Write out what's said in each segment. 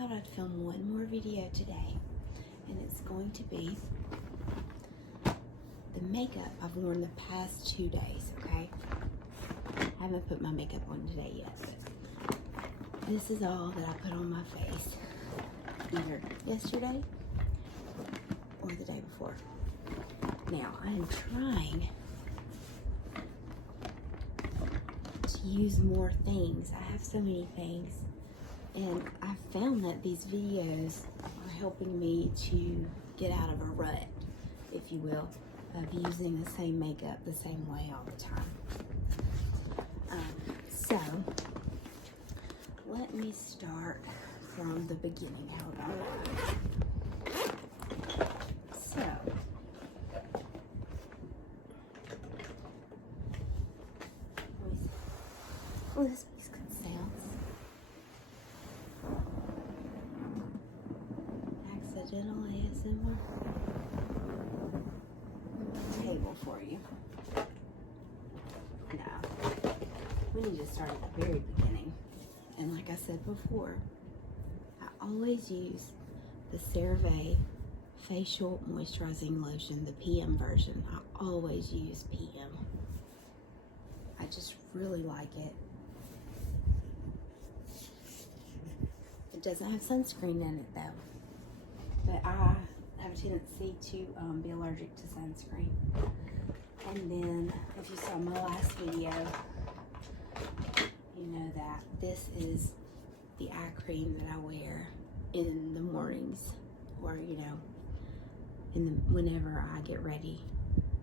thought I'd film one more video today, and it's going to be the makeup I've worn the past 2 days, okay? I haven't put my makeup on today yet, but this is all that I put on my face either yesterday or the day before. Now, I am trying to use more things. I have so many things, and I found that these videos are helping me to get out of a rut, if you will, of using the same makeup the same way all the time. So, let me start from the beginning. How about that? So, oh, this makes good sounds. Accidental ASMR. Table for you. No, we need to start at the very beginning. And like I said before, I always use the CeraVe Facial Moisturizing Lotion, the PM version. I always use PM. I just really like it. It doesn't have sunscreen in it though, but I have a tendency to be allergic to sunscreen. And then if you saw my last video, you know that this is the eye cream that I wear in the mornings, or you know, whenever I get ready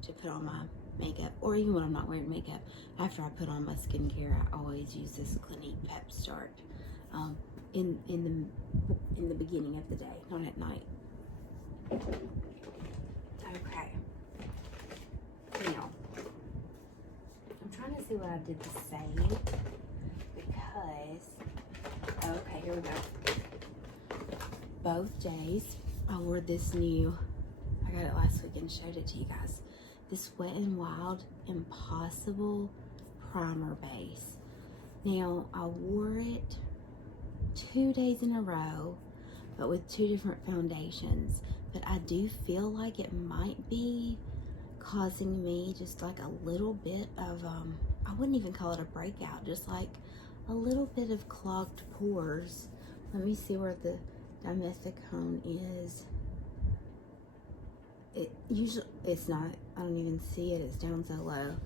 to put on my makeup, or even when I'm not wearing makeup. After I put on my skincare, I always use this Clinique pep-start in the beginning of the day, not at night. Okay. Now, I'm trying to see what I did to save, because, okay, here we go. Both days, I wore this new, I got it last week and showed it to you guys, this Wet n Wild Impossible Primer Base. Now, I wore it 2 days in a row, but with 2 different foundations. But I do feel like it might be causing me just like a little bit of, I wouldn't even call it a breakout, just like a little bit of clogged pores. Let me see where the dimethicone is. It usually, it's not, I don't even see it, it's down so low.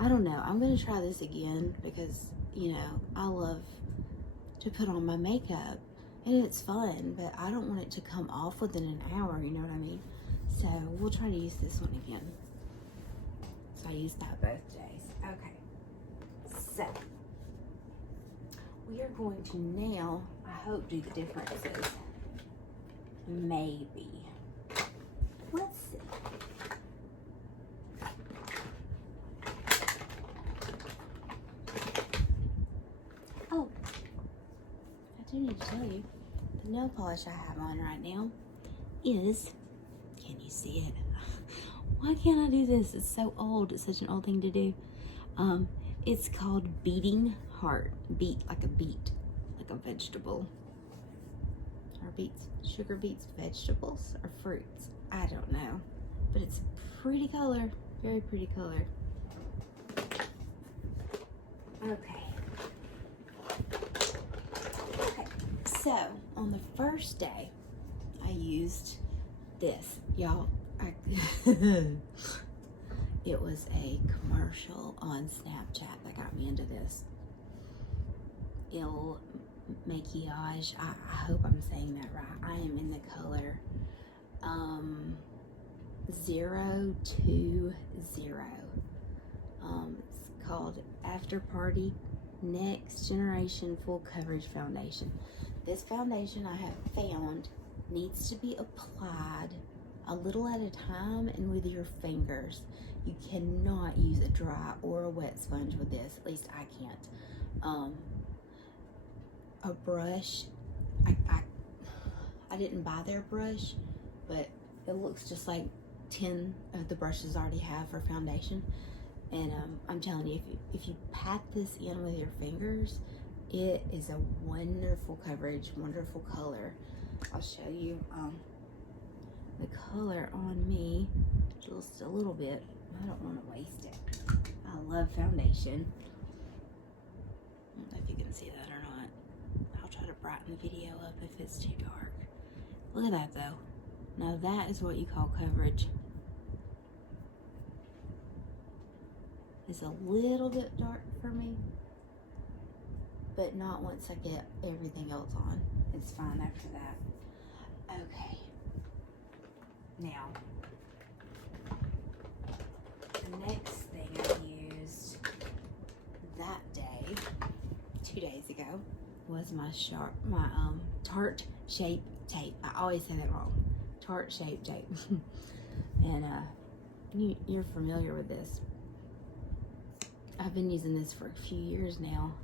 I don't know, I'm gonna try this again because, you know, I love to put on my makeup and it's fun, but I don't want it to come off within an hour, you know what I mean? So we'll try to use this one again. So I used that both days. Okay, so we are going to now, I hope, do the differences. Maybe. Let's see. Oh, I do need to tell you, the nail polish I have on right now is, can you see it? Why can't I do this? It's so old. It's such an old thing to do. It's called Beet-ing Heart. Beet, like a beet, like a vegetable. Are beets, sugar beets vegetables or fruits? I don't know. But it's a pretty color. Very pretty color. Okay. Okay. So, on the first day, I used this. Y'all, it was a commercial on Snapchat that got me into this. Makiage. I hope I'm saying that right. I am in the color 020. It's called Afterparty Next Generation Full Coverage Foundation. This foundation I have found needs to be applied a little at a time and with your fingers. You cannot use a dry or a wet sponge with this. At least I can't. A brush, I didn't buy their brush, but it looks just like 10 of the brushes I already have for foundation. And I'm telling you, if you pat this in with your fingers, It is a wonderful coverage, wonderful color. I'll show you the color on me just a little bit. I don't want to waste it. I love foundation. I don't know if you can see that or not. I'll try to brighten the video up if it's too dark. Look at that though. Now that is what you call coverage. It's a little bit dark for me, but not once I get everything else on. It's fine after that. Okay. Now, the next thing I used that day, 2 days ago, was my Tarte Shape Tape. I always say that wrong. Tarte Shape Tape. And you're familiar with this. I've been using this for a few years now.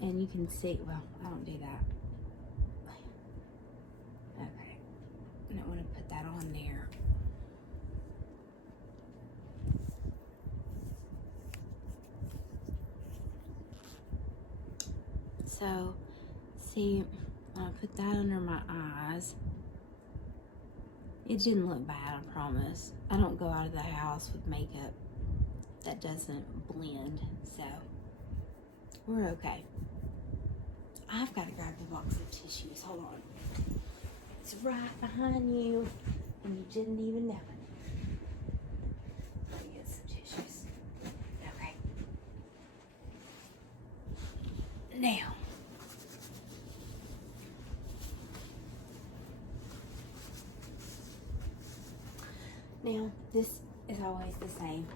And you can see, well, I don't do that. Okay. I don't want to put that on there. So, see, I put that under my eyes. It didn't look bad, I promise. I don't go out of the house with makeup that doesn't blend, so we're okay. I've got to grab the box of tissues. Hold on. It's right behind you, and you didn't even know it. Let me get some tissues. Okay. Now, this is always the same.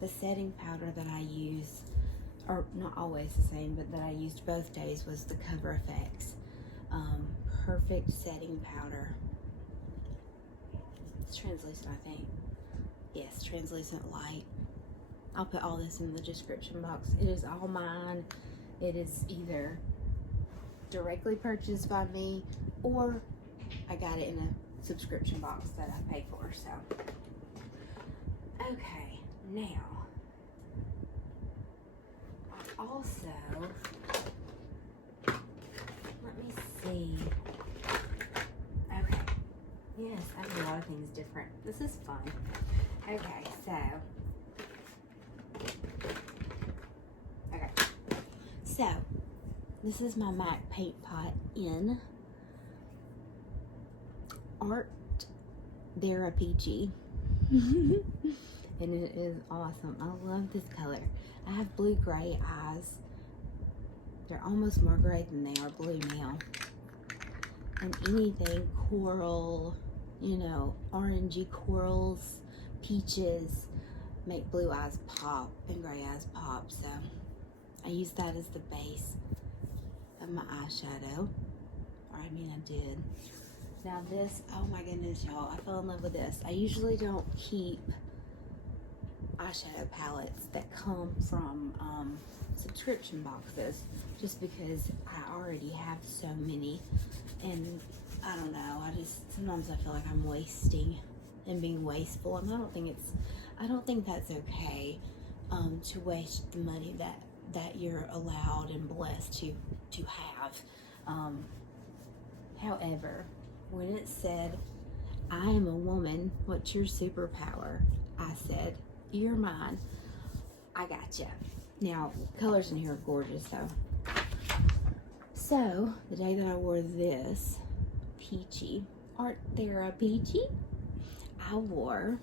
The setting powder that I use, or not always the same, but that I used both days, was the Cover FX Perfect Setting Powder. It's translucent, I think. Yes, translucent light. I'll put all this in the description box. It is all mine. It is either directly purchased by me, or I got it in a subscription box that I pay for, so. Okay, now, I also, let me see. Okay, yes, I do a lot of things different. This is fun. Okay, so this is my MAC paint pot in Art Therapy. And it is awesome. I love this color. I have blue-gray eyes. They're almost more gray than they are blue now. And anything coral, you know, orangey corals, peaches, make blue eyes pop and gray eyes pop. So I use that as the base of my eyeshadow. Or I mean, I did. Now this, oh my goodness, y'all, I fell in love with this. I usually don't keep eyeshadow palettes that come from subscription boxes, just because I already have so many, and I don't know, sometimes I feel like I'm wasting and being wasteful, and I don't think that's okay, to waste the money that you're allowed and blessed to have. However, when it said, I am a woman, what's your superpower? I said, you're mine. I gotcha. Now, colors in here are gorgeous though. So, the day that I wore this peachy, Art Therapy, I wore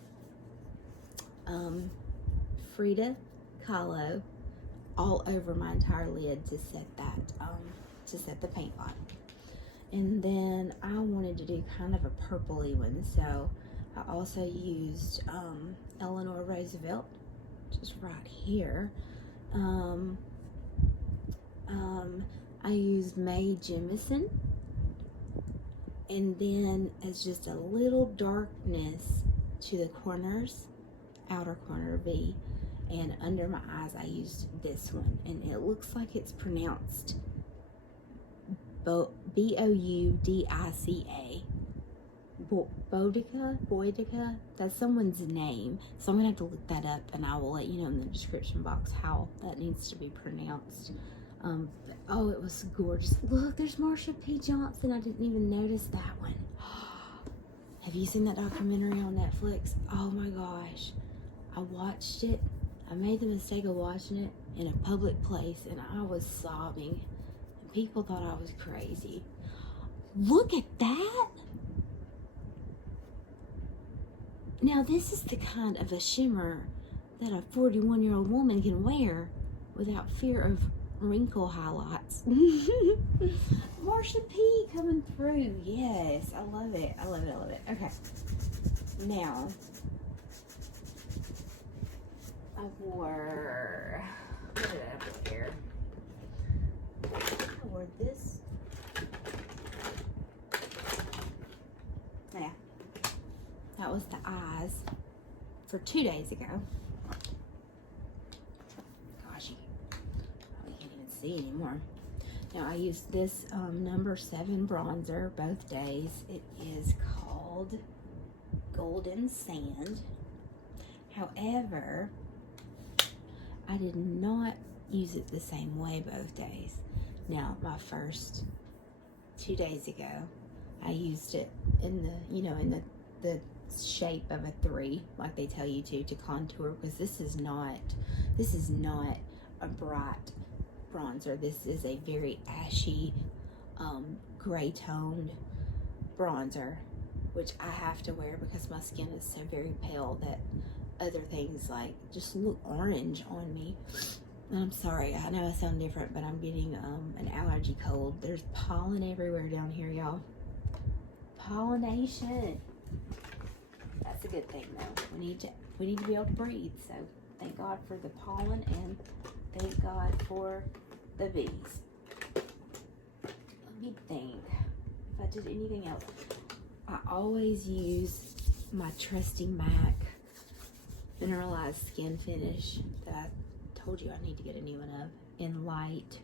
Frida Kahlo all over my entire lid to set the paint on. And then I wanted to do kind of a purpley one, so I also used Eleanor Roosevelt, just right here. I used Mae Jemison, and then as just a little darkness to the corners, outer corner V, and under my eyes I used this one, and it looks like it's pronounced Boudica, Boudica. That's someone's name. So I'm gonna have to look that up, and I will let you know in the description box how that needs to be pronounced. Oh, it was gorgeous. Look, there's Marsha P. Johnson. I didn't even notice that one. Have you seen that documentary on Netflix? Oh my gosh. I watched it. I made the mistake of watching it in a public place, and I was sobbing. And people thought I was crazy. Look at that. Now, this is the kind of a shimmer that a 41-year-old woman can wear without fear of wrinkle highlights. Marsha P coming through. Yes, I love it. I love it. I love it. Okay. Now, I wore, what did I put here? I wore this. Yeah. That was the eyes for 2 days ago. Gosh, you can't even see anymore. Now I used this number 7 bronzer both days. It is called Golden Sand. However, I did not use it the same way both days. Now, my first 2 days ago, I used it in the, you know, in the shape of a 3, like they tell you to contour, because this is not a bright bronzer. This is a very ashy, gray toned bronzer, which I have to wear because my skin is so very pale that other things like just look orange on me. And I'm sorry, I know I sound different, but I'm getting an allergy cold. There's pollen everywhere down here, y'all. Pollination. That's a good thing though. We need to be able to breathe. So thank God for the pollen, and thank God for the bees. Let me think if I did anything else. I always use my trusty MAC Mineralize Skinfinish that I told you I need to get a new one of in light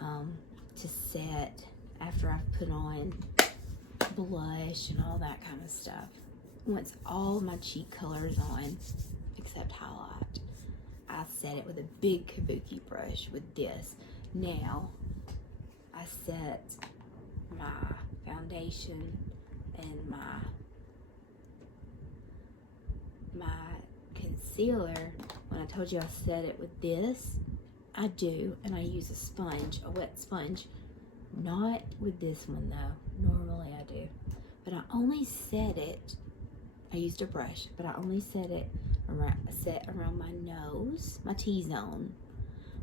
to set after I've put on blush and all that kind of stuff. Once all my cheek color is on, except highlight, I set it with a big kabuki brush with this. Now, I set my foundation and my concealer. When I told you I set it with this, I do, and I use a sponge, a wet sponge. Not with this one though. Normally I do. But I only set it, I used a brush, but I only set it around my nose, my T-zone,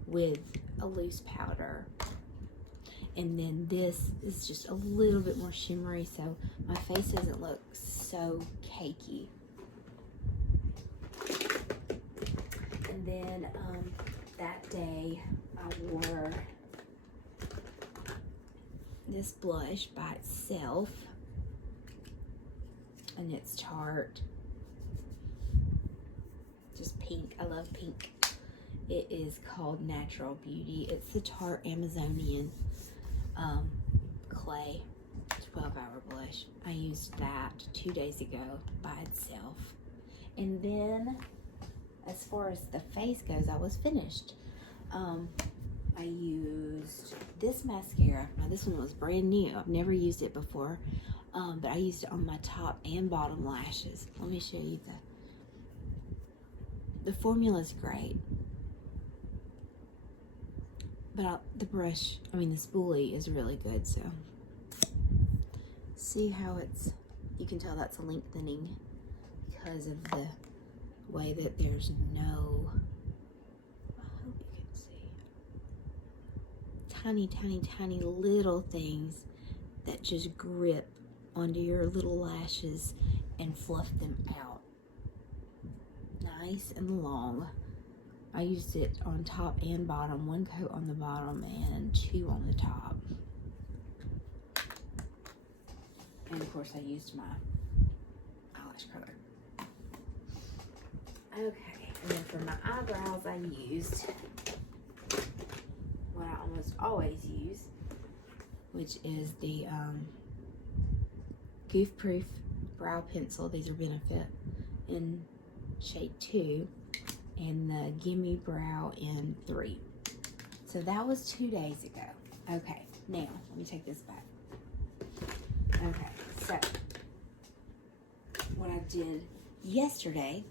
with a loose powder. And then this is just a little bit more shimmery, so my face doesn't look so cakey. And then that day I wore this blush by itself, and it's Tarte, just pink. I love pink. It is called Natural Beauty. It's the Tarte Amazonian clay 12-hour blush. I used that 2 days ago by itself. And then as far as the face goes, I was finished. I used this mascara. Now this one was brand new. I've never used it before, but I used it on my top and bottom lashes. Let me show you the formula's great. But the brush, I mean the spoolie is really good, so see how it's, you can tell that's lengthening because of the way that there's no, I hope you can see, tiny, tiny, tiny little things that just grip onto your little lashes and fluff them out. Nice and long. I used it on top and bottom, 1 coat on the bottom and 2 on the top. And of course I used my eyelash curler. Okay, and then for my eyebrows I used what I almost always use, which is the Goof Proof brow pencil. These are Benefit in shade 2, and the Gimme Brow in 3. So that was 2 days ago. Okay, now let me take this back. Okay, so what I did yesterday,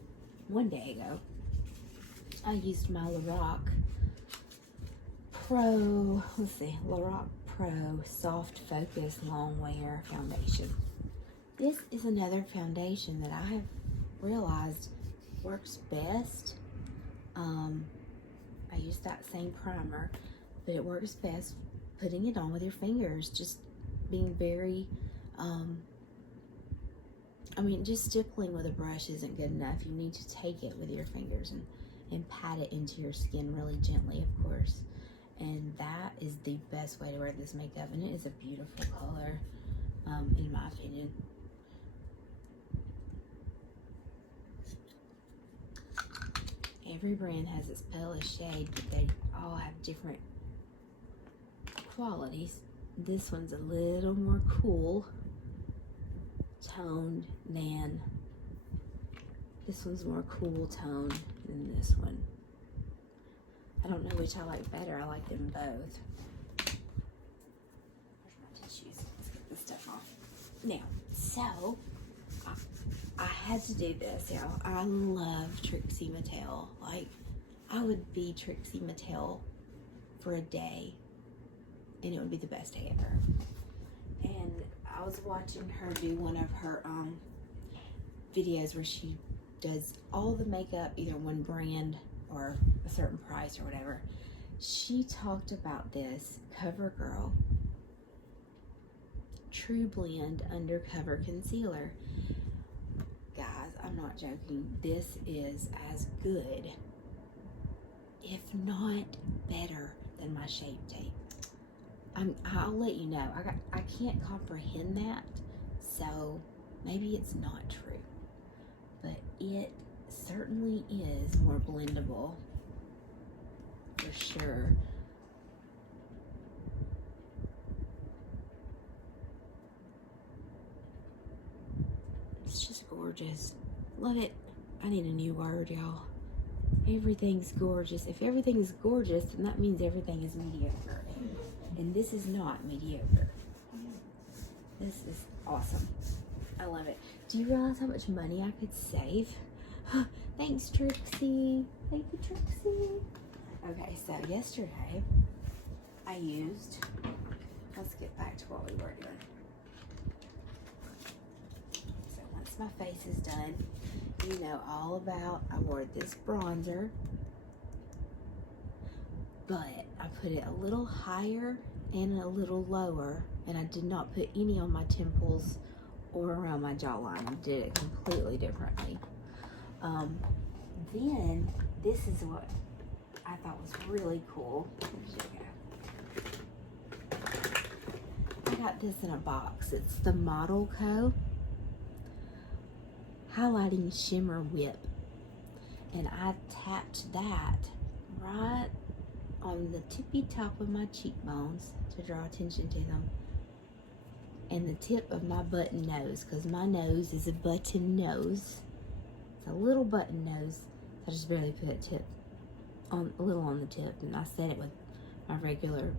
1 day ago, I used my Lorac Pro, Lorac Pro Soft Focus Longwear foundation. This is another foundation that I have realized works best. I use that same primer, but it works best putting it on with your fingers, just being very, just stippling with a brush isn't good enough. You need to take it with your fingers and pat it into your skin really gently, of course. And that is the best way to wear this makeup, and it is a beautiful color, in my opinion. Every brand has its palest shade, but they all have different qualities. This one's a little more cool toned than this one's more cool toned than this one. I don't know which I like better. I like them both. Where's my tissues? Let's get this stuff off. Now, so I had to do this, y'all. I love Trixie Mattel. Like, I would be Trixie Mattel for a day, and it would be the best day ever. And I was watching her do one of her videos where she does all the makeup, either one brand or a certain price or whatever. She talked about this Covergirl Trublend Undercover Concealer. Guys, I'm not joking. This is as good, if not better, than my Shape Tape. I'll let you know. I can't comprehend that, so maybe it's not true, but it certainly is more blendable, for sure. It's just gorgeous. Love it. I need a new word, y'all. Everything's gorgeous. If everything is gorgeous, then that means everything is mediocre. And this is not mediocre. This is awesome. I love it. Do you realize how much money I could save? Thanks, Trixie. Thank you, Trixie. Okay, so yesterday I used, let's get back to what we were doing. So once my face is done, you know all about, I wore this bronzer, but I put it a little higher and a little lower, and I did not put any on my temples or around my jawline. I did it completely differently. Then this is what I thought was really cool. I got this in a box. It's the ModelCo Highlighting Shimmer Whip, and I tapped that right on the tippy top of my cheekbones to draw attention to them, and the tip of my button nose, because my nose is a button nose. It's a little button nose. I just barely put a little on the tip, and I set it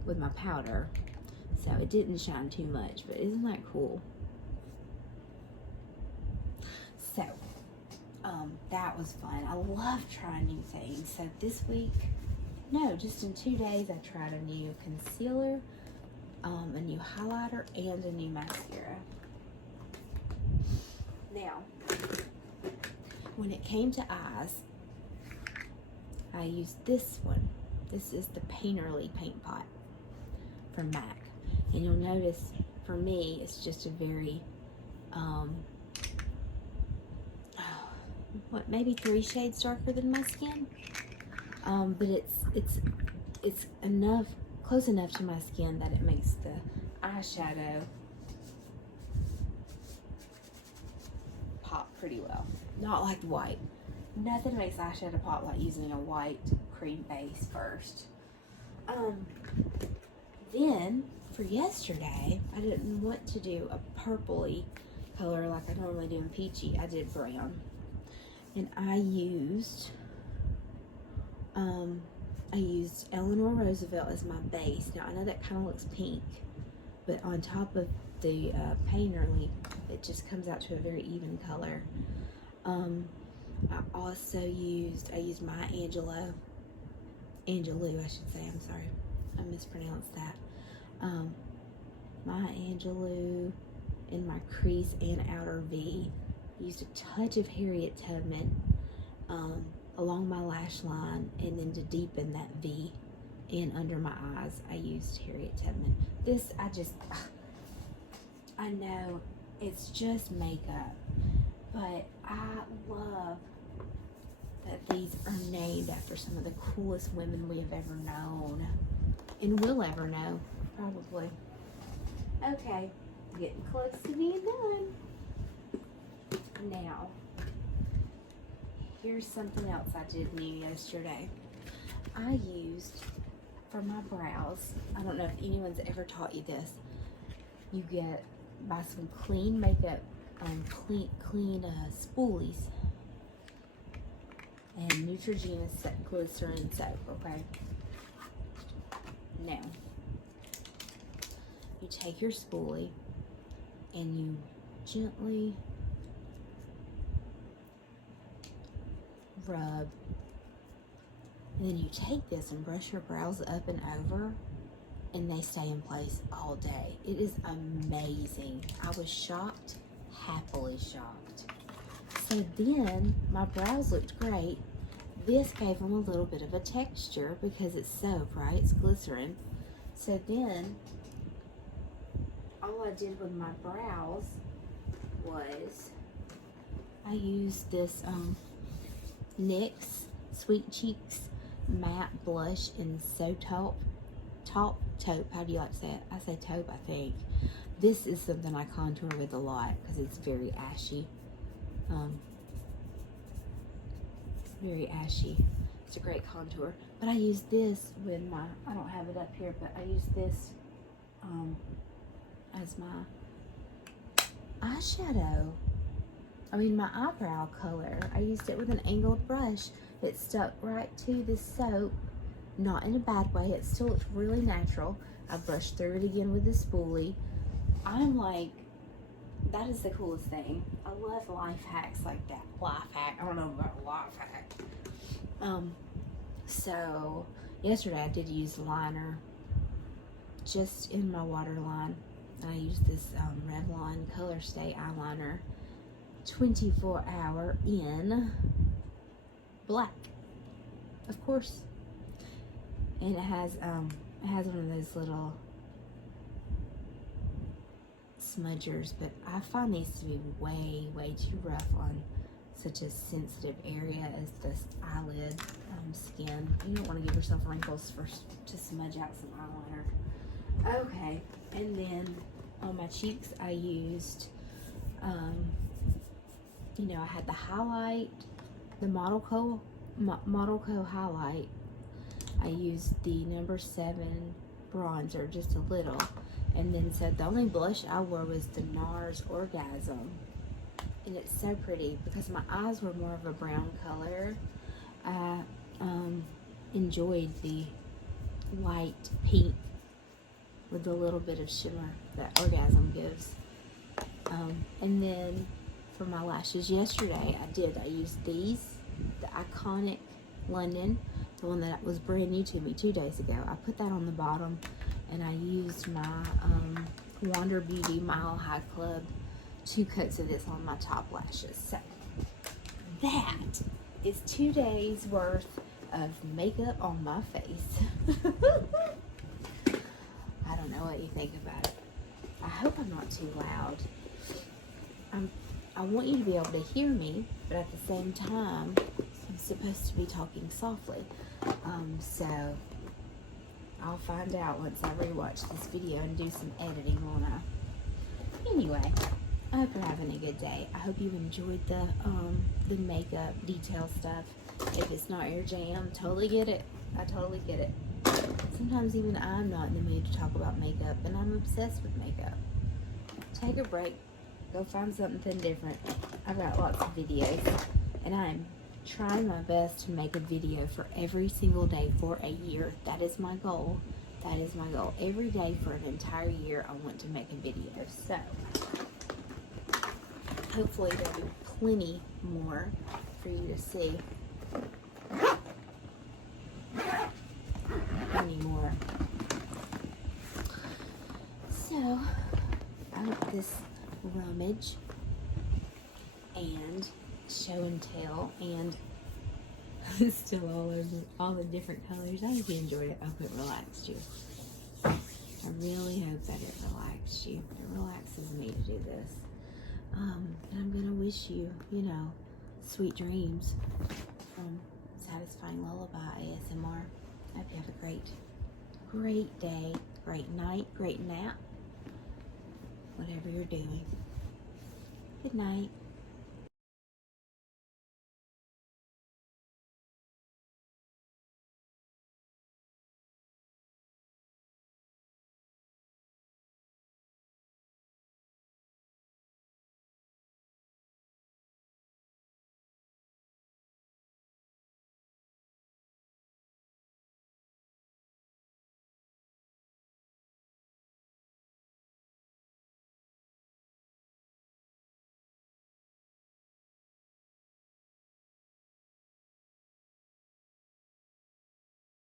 with my powder, so it didn't shine too much. But isn't that cool? So that was fun. I love trying new things. So this week, no, just in 2 days, I tried a new concealer, a new highlighter, and a new mascara. Now, when it came to eyes, I used this one. This is the Painterly Paint Pot from MAC. And you'll notice, for me, it's just a very, maybe 3 shades darker than my skin. But it's enough, close enough to my skin that it makes the eyeshadow pop pretty well. Not like white. Nothing makes eyeshadow pop like using a white cream base first. Then for yesterday, I didn't want to do a purpley color like I normally do in peachy. I did brown. And I used Eleanor Roosevelt as my base. Now I know that kind of looks pink, but on top of the painterly, it just comes out to a very even color. I also used Maya Angelou, I should say, I'm sorry, I mispronounced that. Maya Angelou in my crease and outer V. Used a touch of Harriet Tubman along my lash line, and then to deepen that V and under my eyes, I used Harriet Tubman. This, I know it's just makeup, but I love that these are named after some of the coolest women we have ever known and will ever know, probably. Okay, getting close to being done. Now, here's something else I did new yesterday. I used, for my brows, I don't know if anyone's ever taught you this, you buy some clean makeup, clean spoolies, and Neutrogena glycerin soap, okay? Now, you take your spoolie and you gently rub, and then you take this and brush your brows up and over, and they stay in place all day. It is amazing. I was shocked, happily shocked. So then my brows looked great. This gave them a little bit of a texture because it's soap, right? It's glycerin. So then all I did with my brows was I used this NYX Sweet Cheeks matte blush in So Taupe. How do you like to say it? I say taupe, I think. This is something I contour with a lot because it's very ashy. It's very ashy. It's a great contour. But I use this with my, I don't have it up here, but I use this as my eyeshadow. I mean, my eyebrow color. I used it with an angled brush. It stuck right to the soap, not in a bad way. It still looks really natural. I brushed through it again with the spoolie. I'm like, that is the coolest thing. I love life hacks like that. Life hack. I don't know about a life hack. So yesterday I did use liner just in my waterline. I used this Revlon Colorstay eyeliner, 24 hour in black, of course. And it has one of those little smudgers, but I find these to be way too rough on such a sensitive area as this eyelid skin. You don't want to give yourself wrinkles to smudge out some eyeliner. Okay, and then on my cheeks I used, I had the highlight, the ModelCo highlight. I used the number 7 bronzer, just a little, and then said the only blush I wore was the NARS Orgasm, and it's so pretty because my eyes were more of a brown color. I enjoyed the light pink with a little bit of shimmer that Orgasm gives. And then for my lashes yesterday, I used these, the iconic London, the one that was brand new to me 2 days ago. I put that on the bottom, and I used my Wander Beauty Mile High Club 2 coats of this on my top lashes. So that is 2 days worth of makeup on my face. I don't know what you think about it. I hope I'm not too loud. I want you to be able to hear me, but at the same time, I'm supposed to be talking softly. So I'll find out once I rewatch this video and do some editing on it. Anyway, I hope you're having a good day. I hope you enjoyed the makeup detail stuff. If it's not your jam, totally get it. I totally get it. Sometimes even I'm not in the mood to talk about makeup, and I'm obsessed with makeup. Take a break. Go find something different. I've got lots of videos, and I'm trying my best to make a video for every single day for a year. That is my goal. That is my goal. Every day for an entire year, I want to make a video. So, hopefully there'll be plenty more for you to see. Plenty more. So, I got this rummage and show and tell, and still all the different colors. I hope you enjoyed it. I hope it relaxed you. I really hope that it relaxed you. It relaxes me to do this. And I'm gonna wish you, you know, sweet dreams from Satisfying Lullaby ASMR. I hope you have a great day, great night, great nap, whatever you're doing. Good night.